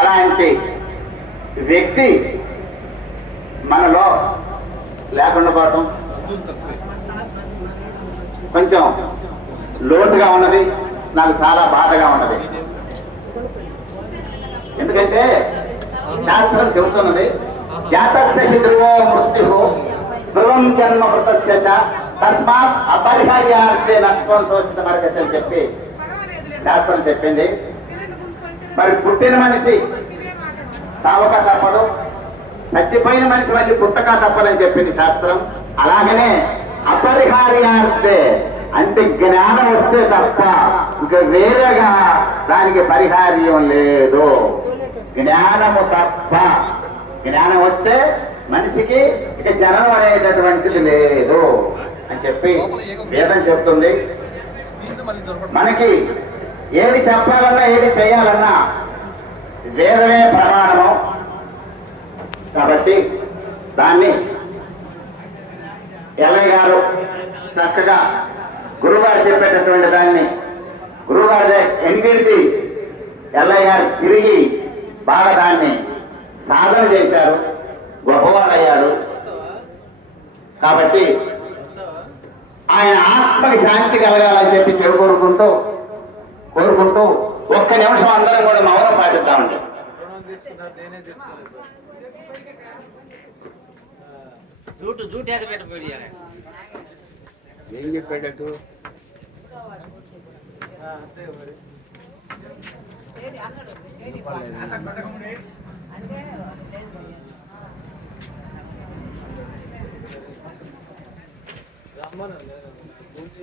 అలాంటి వ్యక్తి మనలో లేకుండా పోవటం కొంచెం లోటుగా ఉన్నది నాకు చాలా బాధగా ఉన్నది. ఎందుకంటే శాస్త్రం చెబుతున్నది జాతస్య హి మృత్యు ధ్రువం జన్మ మృతస్య తస్మాత్ అపరిహార్యార్థే నష్టం శోషిత మార్గం చెప్పి శాస్త్రం చెప్పింది. మరి పుట్టిన మనిషి చావక తప్పదు చచ్చిపోయిన మనిషి మళ్ళీ పుట్టక తప్పదని చెప్పింది శాస్త్రం. అలాగనే అపరిహార్యార్థే అంటే జ్ఞానం వస్తే తప్ప ఇక వేరేగా దానికి పరిహార్యం లేదు. జ్ఞానము తప్ప. జ్ఞానం వస్తే మనిషికి ఇక జనం అనేటటువంటిది లేదు అని చెప్పి వేదం చెప్తుంది. మనకి ఏది చెప్పాలన్నా ఏది చేయాలన్నా వేదమే ప్రమాణము. కాబట్టి దాన్ని ఎల్లయ్య గారు చక్కగా గురుగారు చెప్పేటటువంటి దాన్ని గురుగారి ఎంగిడిది ఎల్లయ్య గారు తిరిగి బాగా దాన్ని సాధన చేశారు. గొప్పవాడయ్యాడు. కాబట్టి ఆయన ఆత్మకి శాంతి కలగాలని చెప్పి చెవి కోరుకుంటూ ఒక్క నిమిషం అందరం కూడా మౌనం పాటిద్దామండి జూటు జూటు ఏది పెట్టబడి ఏం చెప్పేటట్టు రమ్మను గురించి